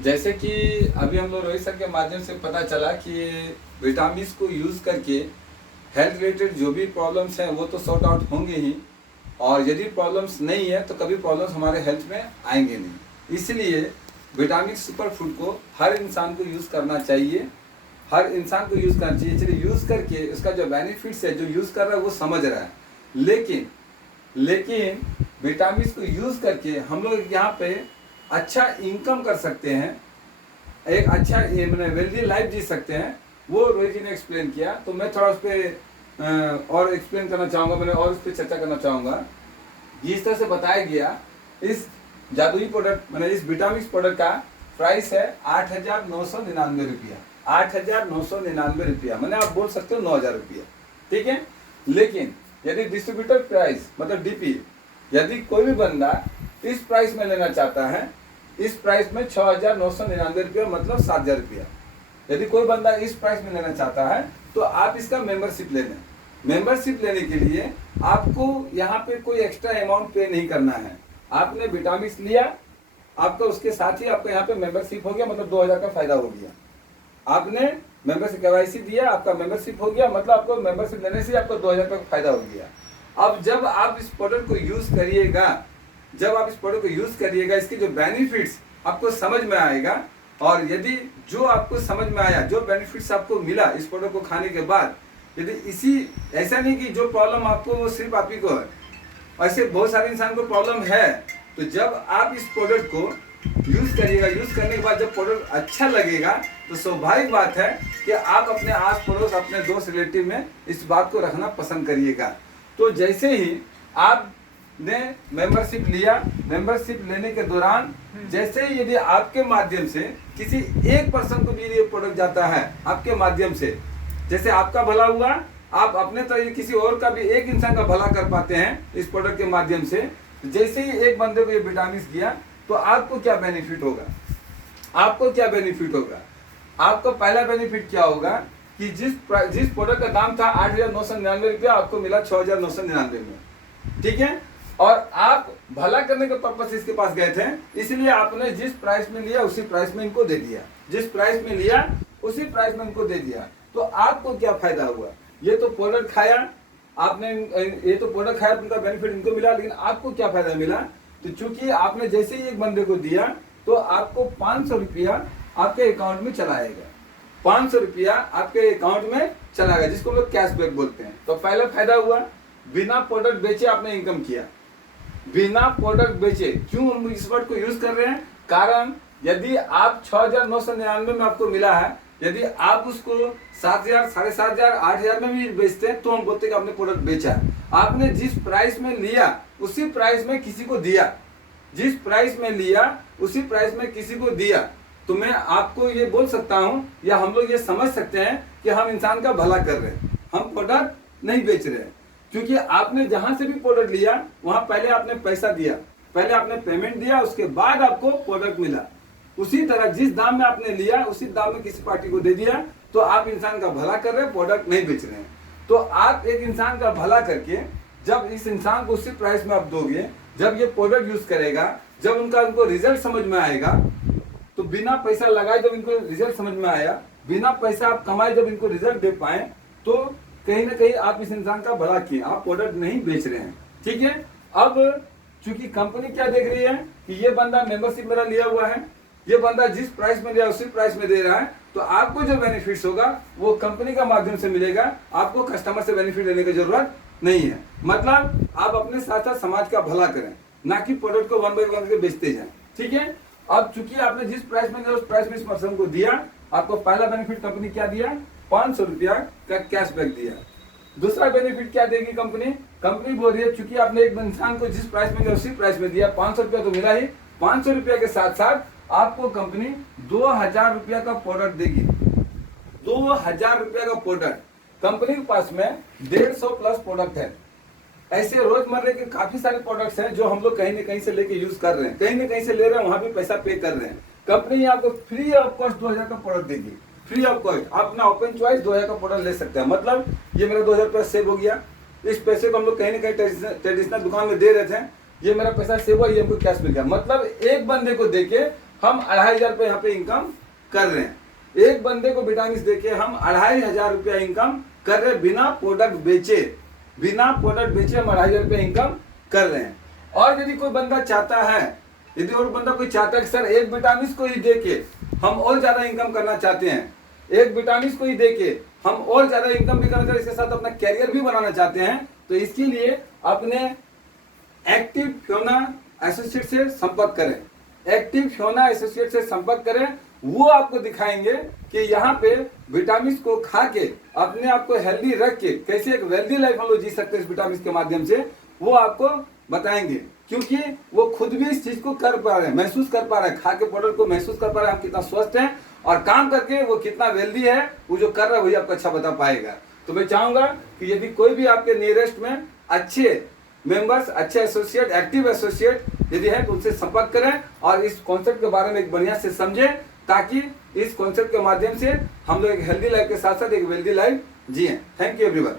जैसे कि अभी हम लोग रोहित सर के माध्यम से पता चला कि विटामिन को यूज़ करके हेल्थ रिलेटेड जो भी प्रॉब्लम्स हैं वो तो सॉर्ट आउट होंगे ही, और यदि प्रॉब्लम्स नहीं है तो कभी प्रॉब्लम्स हमारे हेल्थ में आएंगे नहीं। इसलिए विटामिन सुपर फूड को हर इंसान को यूज़ करना चाहिए, हर इंसान को यूज़ करना चाहिए। चलिए यूज़ करके उसका जो बेनिफिट्स है, जो यूज़ कर रहा है वो समझ रहा है, लेकिन विटामिन को यूज़ करके हम लोग यहाँ पे अच्छा इनकम कर सकते हैं, एक अच्छा मैंने वेल्दी लाइफ जी सकते हैं, वो रोहित जी ने एक्सप्लेन किया। तो मैं थोड़ा उस पर और एक्सप्लेन करना चाहूँगा, मैंने और उस पर चर्चा करना चाहूँगा। जिस तरह से बताया गया, इस जादुई प्रोडक्ट मैंने इस विटामिन प्रोडक्ट का प्राइस है 8,999 रुपया। 8,999 रुपया, मैंने आप बोल सकते हो 9,000 रुपया, ठीक है। लेकिन यदि डिस्ट्रीब्यूटर प्राइस मतलब डीपी, यदि कोई भी बंदा इस प्राइस में लेना चाहता है, इस प्राइस में 6,999 रुपया मतलब 7,000 रुपया, यदि कोई बंदा इस प्राइस में लेना चाहता है तो आप इसका मेंबरशिप ले लें। मेंबरशिप लेने के लिए आपको यहाँ पे कोई एक्स्ट्रा अमाउंट पे नहीं करना है। आपने विटामिन लिया, आपका उसके साथ ही आपका यहाँ पे मेंबरशिप हो गया, मतलब 2,000 का फायदा हो गया। आपने मेंबरशिप KYC दिया, आपका मेंबरशिप हो गया, मतलब आपको मेंबरशिप लेने से आपको 2,000 का फायदा हो गया। अब जब आप इस प्रोडक्ट को यूज करिएगा, इसके जो बेनिफिट्स आपको समझ में आएगा, और यदि जो आपको समझ में आया, जो बेनिफिट्स आपको मिला इस प्रोडक्ट को खाने के बाद, यदि ऐसा नहीं कि जो प्रॉब्लम आपको वो सिर्फ आप ही को है, ऐसे बहुत सारे इंसान को प्रॉब्लम है। तो जब आप इस प्रोडक्ट को यूज करिएगा, यूज करने के बाद जब प्रोडक्ट अच्छा लगेगा तो स्वाभाविक बात है कि आप अपने आस पड़ोस, अपने दोस्त, रिलेटिव में इस बात को रखना पसंद करिएगा। तो जैसे ही आपने मेंबरशिप लिया, मेंबरशिप लेने के दौरान जैसे ही यदि आपके माध्यम से किसी एक पर्सन को भी ये प्रोडक्ट जाता है, आपके माध्यम से, जैसे आपका भला हुआ, आप अपने तरह किसी और का भी, एक इंसान का भला कर पाते हैं इस प्रोडक्ट के माध्यम से। जैसे ही एक बंदे को ये विटामिन दिया तो आपको क्या बेनिफिट होगा, आपको पहला बेनिफिट क्या होगा कि जिस प्रोडक्ट का दाम था 8,999 रुपया, आपको मिला 6,999 में, ठीक है। और आप भला करने के पर्पज से इसके पास गए थे, इसलिए आपने जिस प्राइस में लिया उसी प्राइस में इनको दे दिया, इनको दे दिया। तो आपको क्या फायदा हुआ, ये तो प्रोडक्ट खाया आपने, उनका बेनिफिट इनको मिला, लेकिन आपको क्या फायदा मिला। तो चूंकि आपने जैसे ही एक बंदे को दिया तो आपको 500 रुपया आपके अकाउंट में चला आएगा, 500 रुपया आपके अकाउंट में चला गया, जिसको लोग कैशबैक बोलते हैं। तो पहला फायदा हुआ, बिना प्रोडक्ट बेचे आपने इनकम किया, बिना प्रोडक्ट बेचे। क्यों हम इस वर्ड को यूज कर रहे हैं, कारण यदि आप 6,999 में आपको मिला है, यदि आप उसको 7,000, 7,500, 8,000 में भी बेचते हैं तो हम बोलते हैं कि आपने प्रोडक्ट बेचा है। आपने जिस प्राइस में लिया उसी प्राइस में किसी को दिया, तो मैं आपको ये बोल सकता हूं, या हम लोग ये समझ सकते हैं कि हम इंसान का भला कर रहे हैं, हम प्रोडक्ट नहीं बेच रहे हैं। क्योंकि आपने जहां से भी प्रोडक्ट लिया वहां पहले आपने पैसा दिया, पहले आपने पेमेंट दिया, उसके बाद आपको प्रोडक्ट मिला। उसी तरह जिस दाम में आपने लिया उसी दाम में किसी पार्टी को दे दिया, तो आप इंसान का भला कर रहे हैं, प्रोडक्ट नहीं बेच रहे हैं। तो आप एक इंसान का भला करके जब इस इंसान को उसी प्राइस में आप दोगे, जब ये प्रोडक्ट यूज करेगा, जब उनको रिजल्ट समझ में आएगा, तो बिना पैसा लगाए जब इनको रिजल्ट समझ में आया, बिना पैसा आप कमाए जब इनको रिजल्ट दे पाए, तो कहीं ना कहीं आप इस इंसान का भला किए, आप प्रोडक्ट नहीं बेच रहे हैं, ठीक है। अब चूंकि कंपनी क्या देख रही है कि ये बंदा मेंबरशिप मेरा लिया हुआ है, ये बंदा जिस प्राइस में लिया उसी प्राइस में दे रहा है, तो आपको जो बेनिफिट्स होगा वो कंपनी का माध्यम से मिलेगा, आपको कस्टमर से बेनिफिट लेने की जरूरत नहीं है। मतलब आप अपने साथ साथ समाज का भला करें, ना कि प्रोडक्ट को 1 बाय 1 के बेचते जाएं, ठीक है। अब चूंकि आपने जिस प्राइस में लिया उस प्राइस में इस पर्सन को दिया, आपको पहला बेनिफिट कंपनी क्या दिया, 500 रुपया का कैशबैक दिया। दूसरा बेनिफिट क्या देगी कंपनी बोल रही है, चूंकि आपने एक इंसान को जिस प्राइस में लिया उसी प्राइस में दिया, 500 रुपया तो मिला ही, 500 रुपया के साथ साथ आपको कंपनी 2,000 रुपया का प्रोडक्ट देगी। 2,000 रुपया का प्रोडक्ट, कंपनी के पास में 150 प्लस प्रोडक्ट है। ऐसे रोजमर्रा के काफी सारे प्रोडक्ट्स हैं जो हम लोग कहीं ना कहीं से लेके यूज कर रहे हैं, कहीं ना कहीं से ले रहे हैं, वहां भी पैसा पे कर रहे हैं। कंपनी आपको फ्री ऑफ कॉस्ट 2,000 का प्रोडक्ट देगी, फ्री ऑफ कॉस्ट। आप अपना ओपन चॉइस 2,000 का प्रोडक्ट ले सकते हैं। मतलब ये मेरा 2,000 रुपया सेव हो गया, इस पैसे को हम लोग कहीं ना कहीं ट्रेडिशनल दुकान में दे रहे थे, ये मेरा पैसा सेव हुआ, ये हमको कैश मिल गया। मतलब एक बंदे को देके हम 2500 रुपये यहाँ पे इनकम कर रहे हैं। एक बंदे को विटामिन देके हम 2500 रुपया इनकम कर रहे हैं, बिना प्रोडक्ट बेचे। बिना प्रोडक्ट बेचे हम 2500 रुपये इनकम कर रहे हैं। और यदि कोई बंदा चाहता है, यदि और बंदा कोई चाहता है कि सर एक विटामिन को ही देके हम और ज्यादा इनकम करना चाहते हैं, एक विटामिन को ही देके हम और ज्यादा इनकम भी करना चाहते हैं, इसके साथ अपना कैरियर भी बनाना चाहते हैं, तो इसके लिए अपने एक्टिव फ्योना एसोसिएट से संपर्क करें। एक्टिव फ्योना एसोसिएट से संपर्क करें, वो आपको दिखाएंगे कि यहाँ पे विटामिन को खा के अपने आप को हेल्दी रख के कैसे एक वेल्दी लाइफ हम लोग जी सकते हैं इस विटामिन के माध्यम से, वो आपको बताएंगे। क्योंकि वो खुद भी इस चीज को कर पा रहे हैं, महसूस कर पा रहे हैं, खा के प्रोडक्ट को महसूस कर पा रहे हैं हम कितना स्वस्थ हैं, और काम करके वो कितना वेल्दी है, वो जो कर रहा है वही आपको अच्छा बता पाएगा। तो मैं चाहूंगा कि यदि कोई भी आपके नियरेस्ट में अच्छे मेंबर्स, अच्छे एसोसिएट, एक्टिव एसोसिएट यदि है तो उनसे संपर्क करें और इस कॉन्सेप्ट के बारे में एक बढ़िया से समझें, ताकि इस कॉन्सेप्ट के माध्यम से हम लोग एक हेल्दी लाइफ के साथ साथ एक वेल्दी लाइफ जिए। Thank you everyone.